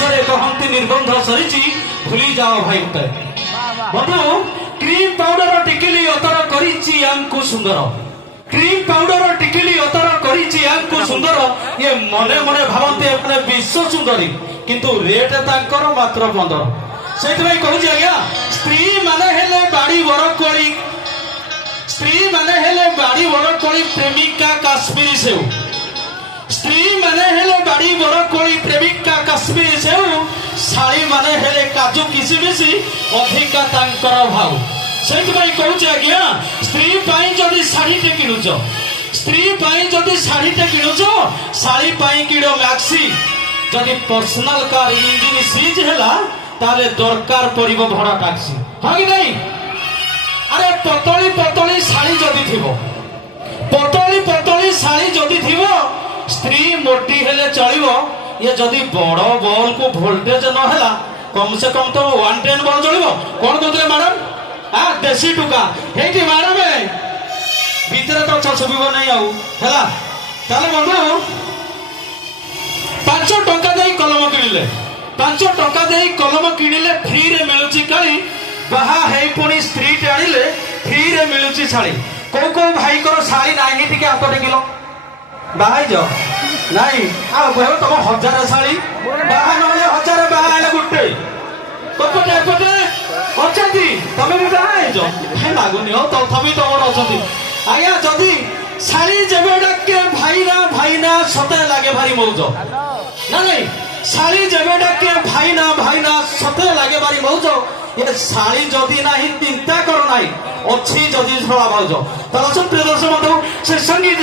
ଦେଶରେ କହନ୍ତି ନିର୍ବନ୍ଧ ସରିଛି ଭୁଲି ଯାଅ ଭାଇ ମତେ। ବନ୍ଧୁ କ୍ରିମ୍ ପାଉଡର ଟିକିଲି ଅତର କରିଛି ୟାଙ୍କୁ ସୁନ୍ଦର, କ୍ରିମ୍ ପାଉଡର ଟିକିଲି ଅତର କରିଛି ୟାଙ୍କୁ ସୁନ୍ଦର। ଇଏ ମନେ ମନେ ଭାବନ୍ତି ଏମାନେ ବିଶ୍ୱ ସୁନ୍ଦରୀ, କିନ୍ତୁ ରେଟ୍ ତାଙ୍କର ମାତ୍ର 15। ସେଇଥିପାଇଁ କହୁଛି ଆଜ୍ଞା, ସ୍ତ୍ରୀ ମାନେ ହେଲେ ବାଡି ବରକୋଳି, ସ୍ତ୍ରୀ ମାନେ ହେଲେ ବାଡି ବରକୋଳି ପ୍ରେମିକା କାଶ୍ମୀରୀ ସେଉ, ସ୍ତ୍ରୀ ମାନେ ହେଲେ ବାଡି ବରକୋଳି ପ୍ରେମିକା କାଶ୍ମୀରୀ ସେଉ, ଶାଳୀ ମାନେ ହେଲେ କାଜୁ କିସିମିସି ଅଧିକା ତାଙ୍କର ଭାଉ। ସେଇଥିପାଇଁ କହୁଛି ଆଜ୍ଞା, ସ୍ତ୍ରୀ ପାଇଁ ଯଦି ଶାଢୀଟେ କିଣୁଛ, ସ୍ତ୍ରୀ ପାଇଁ ଯଦି ଶାଢୀଟେ କିଣୁଛ, ଶାଳୀ ପାଇଁ କିଣ ମ୍ୟାକ୍ସି। ଯଦି ପର୍ସନାଲ କାର ଇଞ୍ଜିନ ସିଜ ହେଲା ତାହେଲେ ଦରକାର ପଡିବ ଭଡା ଟ୍ୟାକ୍ସି, ହଁ କି ନାଇଁ? ଆରେ ପତଳି ପତଳି ଶାଢୀ ଯଦି ଥିବ, ପତଳି ପତଳି ଶାଢୀ ଯଦି ଥିବ, ସ୍ତ୍ରୀ ମୋଟି ହେଲେ ଚଳିବ। ଇଏ ଯଦି ବଡ ବଲ୍ କୁ ଭୋଲ୍ଟେଜ ନ ହେଲା, କମ ସେ କମ ତ 110 ବଲ୍ ଚଳିବ। କଣ କହୁଥିଲେ ମ୍ୟାଡାମ? ଦେଶୀ ଟୁକା ହେଇଠି ମ୍ୟାଡାମ ଭିତରେ ତ ଶୁଭିବ ନାହିଁ ଆଉ ହେଲା। ତାହେଲେ ବନ୍ଧୁ 5 ଟଙ୍କା ଦେଇ କଲମ କିଣିଲେ, 5 ଟଙ୍କା ଦେଇ କଲମ କିଣିଲେ ଫ୍ରିରେ ମିଳୁଛି କାଳି, ବାହା ହେଇ ପୁଣି ସ୍ତ୍ରୀଟେ ଆଣିଲେ ଫ୍ରିରେ ମିଳୁଛି ଶାଳୀ। କୋଉ କୋଉ ଭାଇଙ୍କର ଶାଳୀ ନାହିଁ ଟିକେ ହାତ ଟେକିଲ। ବାହା ହେଇଛ ନାଇଁ? ଆଉ କହିବ ତମ 1000 ଶାଳୀ, ବାହା ନହେଲେ 1000, ବାହା ହେଲେ ଗୋଟେ। ଏପଟେ ଏପଟେ ଅଛନ୍ତି, ତମେ ବି ବାହା ହେଇଛ? ଲାଗୁନି ହଉ, ତଥାପି ତମର ଅଛନ୍ତି। ଆଜ୍ଞା ଯଦି ଶାଳୀ ଯେବେ ଡାକେ ଭାଇନା ଭାଇନା ସତେ ଲାଗେ ଭାରି ମଉଜ, ନା ନାଇଁ? ଶାଳୀ ଯେବେ ଡାକେ ଭାଇନା ଭାଇନା ସତେ ଲାଗେ ଭାରି ମଉଜ। ଏ ଶାଳୀ ଯଦି ନାହିଁ ଚିନ୍ତା କର ନାହିଁ, ଅଛି ଯଦି ଶଳା ଭାଉଜ। ତାହେଲେ ପ୍ରିୟ ଦର୍ଶକ ବନ୍ଧୁ, ସେ ସଙ୍ଗୀତ